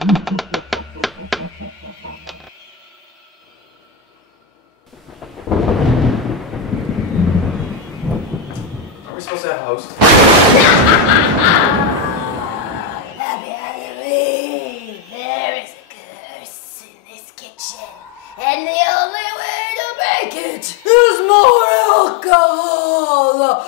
Are we supposed to have a host? Happy Halloween! There is a curse in this kitchen, and the only way to break it is more alcohol!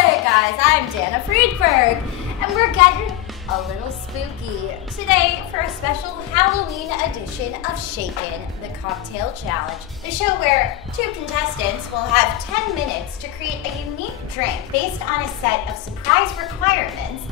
Hey guys, I'm Dana Friedberg, and we're getting a little spooky today for a special Halloween edition of Shaken, the Cocktail Challenge, the show where two contestants will have 10 minutes to create a unique drink based on a set of surprise requirements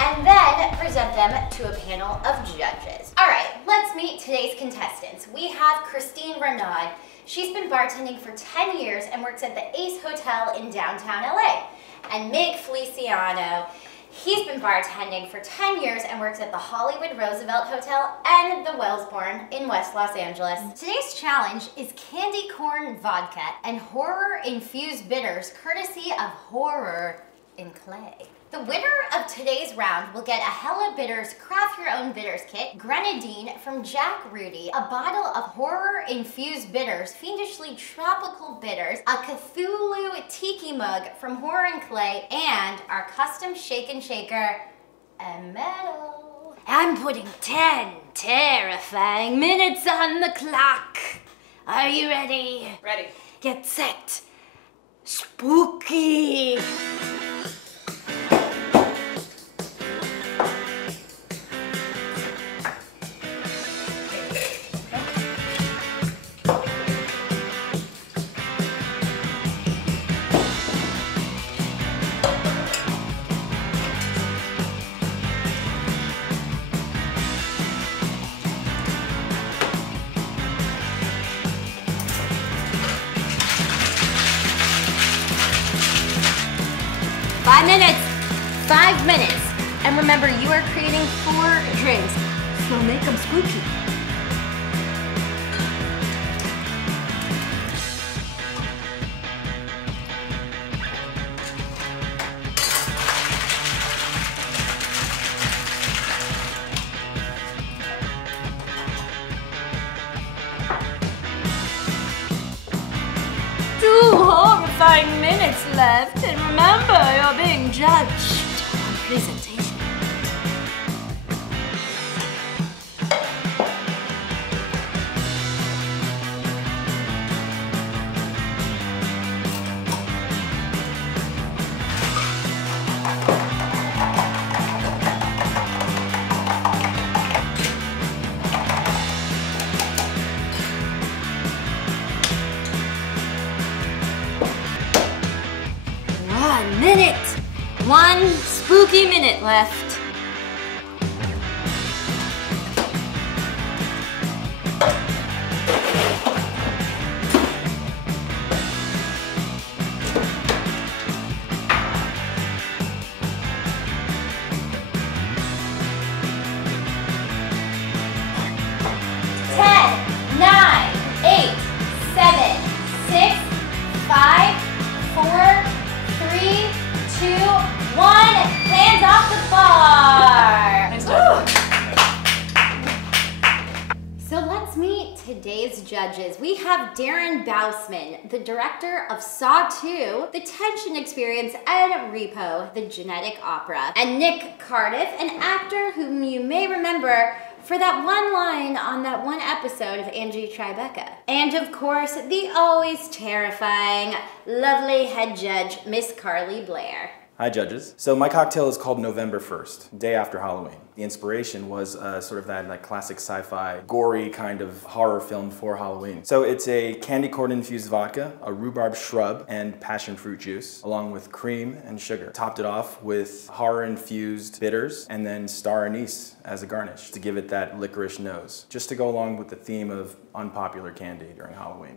and then present them to a panel of judges. All right, let's meet today's contestants. We have Christine Renaud. She's been bartending for 10 years and works at the Ace Hotel in downtown LA. And Mig Feliciano. He's been bartending for 10 years and works at the Hollywood Roosevelt Hotel and the Wellsbourne in West Los Angeles. Today's challenge is candy corn vodka and horror-infused bitters courtesy of Horror in Clay. The winner of today's round will get a Hella Bitters Craft Your Own Bitters Kit, Grenadine from Jack Rudy, a bottle of Horror-Infused Bitters, Fiendishly Tropical Bitters, a Cthulhu Tiki mug from Horror and Clay, and our custom shaken shaker, a medal. I'm putting 10 terrifying minutes on the clock. Are you ready? Ready. Get set. Spooky. Five minutes. And remember, you are creating 4 drinks, so make them spooky. Horrifying minutes left, and remember, you're being judged on presentation. One spooky minute left. Today's judges. We have Darren Bousman, the director of Saw 2, The Tension Experience, and Repo, the Genetic Opera, and Nick Cardiff, an actor whom you may remember for that one line on that one episode of Angie Tribeca. And of course, the always terrifying, lovely head judge, Miss Karlie Blair. Hi judges. So my cocktail is called November 1st, day after Halloween. The inspiration was sort of that like classic sci-fi, gory kind of horror film for Halloween. So it's a candy corn infused vodka, a rhubarb shrub, and passion fruit juice, along with cream and sugar. Topped it off with horror infused bitters, and then star anise as a garnish to give it that licorice nose, just to go along with the theme of unpopular candy during Halloween.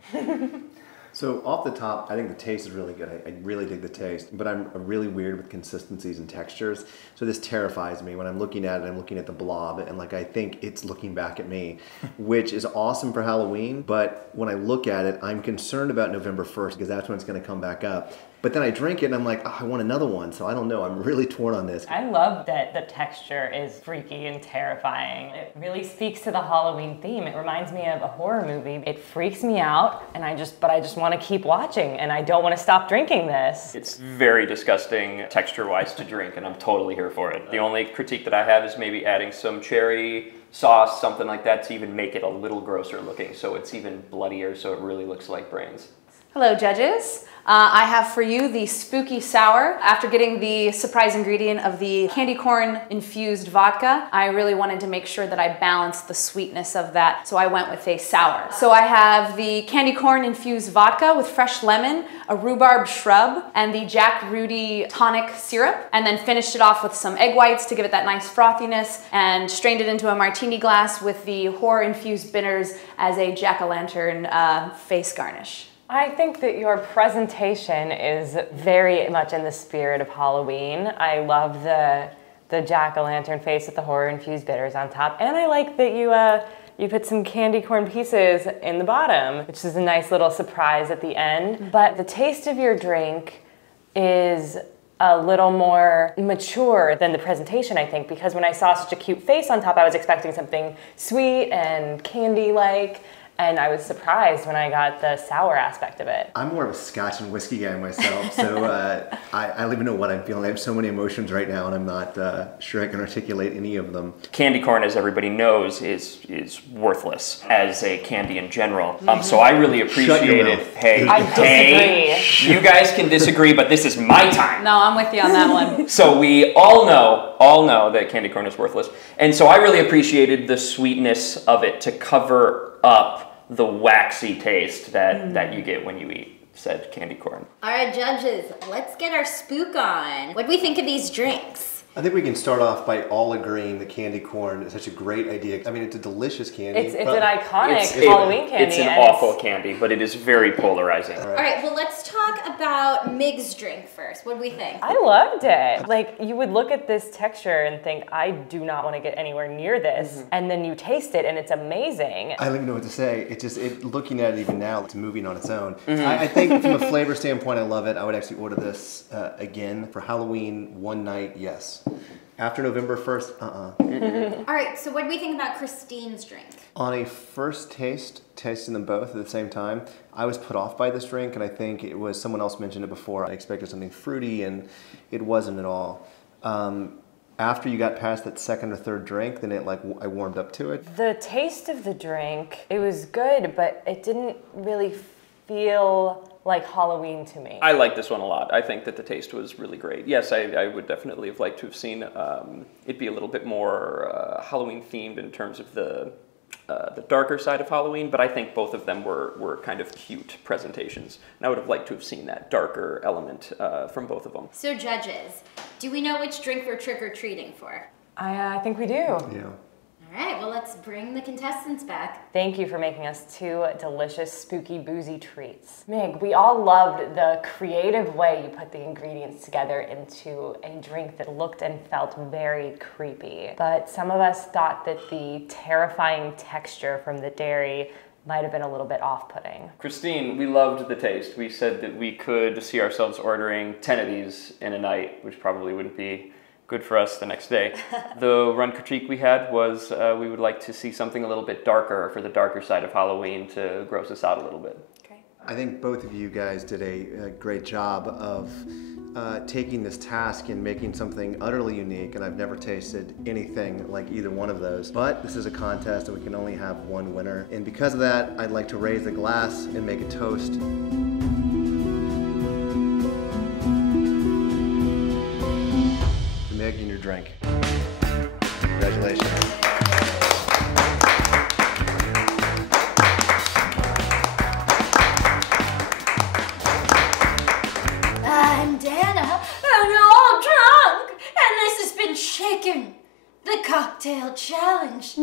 So off the top, I think the taste is really good. I really dig the taste, but I'm really weird with consistencies and textures. So this terrifies me. When I'm looking at it, I'm looking at the blob, and like I think it's looking back at me, which is awesome for Halloween. But when I look at it, I'm concerned about November 1st because that's when it's going to come back up. But then I drink it and I'm like, oh, I want another one. So I don't know. I'm really torn on this. I love that the texture is freaky and terrifying. It really speaks to the Halloween theme. It reminds me of a horror movie. It freaks me out, and I just want to keep watching, and I don't want to stop drinking this. It's very disgusting texture-wise to drink, and I'm totally here for it. The only critique that I have is maybe adding some cherry sauce, something like that, to even make it a little grosser looking, so it's even bloodier, so it really looks like brains. Hello, judges. I have for you the spooky sour. After getting the surprise ingredient of the candy corn infused vodka, I really wanted to make sure that I balanced the sweetness of that, so I went with a sour. So I have the candy corn infused vodka with fresh lemon, a rhubarb shrub, and the Jack Rudy tonic syrup, and then finished it off with some egg whites to give it that nice frothiness, and strained it into a martini glass with the Horror-Infused Bitters as a jack-o'-lantern face garnish. I think that your presentation is very much in the spirit of Halloween. I love the jack-o'-lantern face with the horror-infused bitters on top, and I like that you put some candy corn pieces in the bottom, which is a nice little surprise at the end. But the taste of your drink is a little more mature than the presentation, I think, because when I saw such a cute face on top, I was expecting something sweet and candy-like. And I was surprised when I got the sour aspect of it. I'm more of a scotch and whiskey guy myself, so I don't even know what I'm feeling. I have so many emotions right now, and I'm not sure I can articulate any of them. Candy corn, as everybody knows, is worthless as a candy in general. So I really appreciate it. Hey, you guys can disagree, but this is my time. No, I'm with you on that one. So we all know that candy corn is worthless. And so I really appreciated the sweetness of it to cover up the waxy taste that you get when you eat said candy corn. All right, judges, let's get our spook on. What do we think of these drinks? I think we can start off by all agreeing that candy corn is such a great idea. I mean, it's a delicious candy. It's an iconic Halloween candy. It's an awful candy, but it is very polarizing. All right, well, let's talk about Mig's drink first. What do we think? I loved it. Like, you would look at this texture and think, I do not want to get anywhere near this. And then you taste it, and it's amazing. I don't even know what to say. Looking at it even now, it's moving on its own. I think from a flavor standpoint, I love it. I would actually order this again for Halloween one night, yes. After November 1st, All right, so what do we think about Christine's drink? On a first tasting them both at the same time, I was put off by this drink, and I think it was, someone else mentioned it before, I expected something fruity, and it wasn't at all. After you got past that second or third drink, then I warmed up to it. The taste of the drink, it was good, but it didn't really feel like Halloween to me. I like this one a lot. I think that the taste was really great. Yes, I would definitely have liked to have seen it be a little bit more Halloween themed in terms of the darker side of Halloween, but I think both of them were kind of cute presentations. And I would have liked to have seen that darker element from both of them. So judges, do we know which drink we're trick-or-treating for? I think we do. Yeah. All right, well, let's bring the contestants back. Thank you for making us two delicious, spooky, boozy treats. Mig, we all loved the creative way you put the ingredients together into a drink that looked and felt very creepy. But some of us thought that the terrifying texture from the dairy might have been a little bit off-putting. Christine, we loved the taste. We said that we could see ourselves ordering 10 of these in a night, which probably wouldn't be good for us the next day. The run critique we had was we would like to see something a little bit darker for the darker side of Halloween to gross us out a little bit. Okay. I think both of you guys did a great job of taking this task and making something utterly unique, and I've never tasted anything like either one of those. But this is a contest and we can only have one winner. And because of that, I'd like to raise the glass and make a toast. Mig, in your drink. Congratulations. I'm Dana, and you're all drunk, and this has been Shaken, the Cocktail Challenge.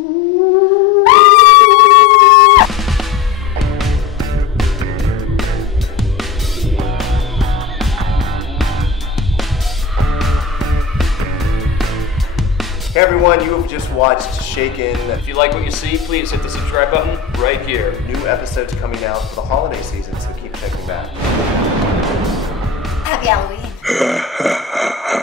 Hey everyone, you have just watched Shaken. If you like what you see, please hit the subscribe button right here. New episodes coming out for the holiday season, so keep checking back. Happy Happy Halloween.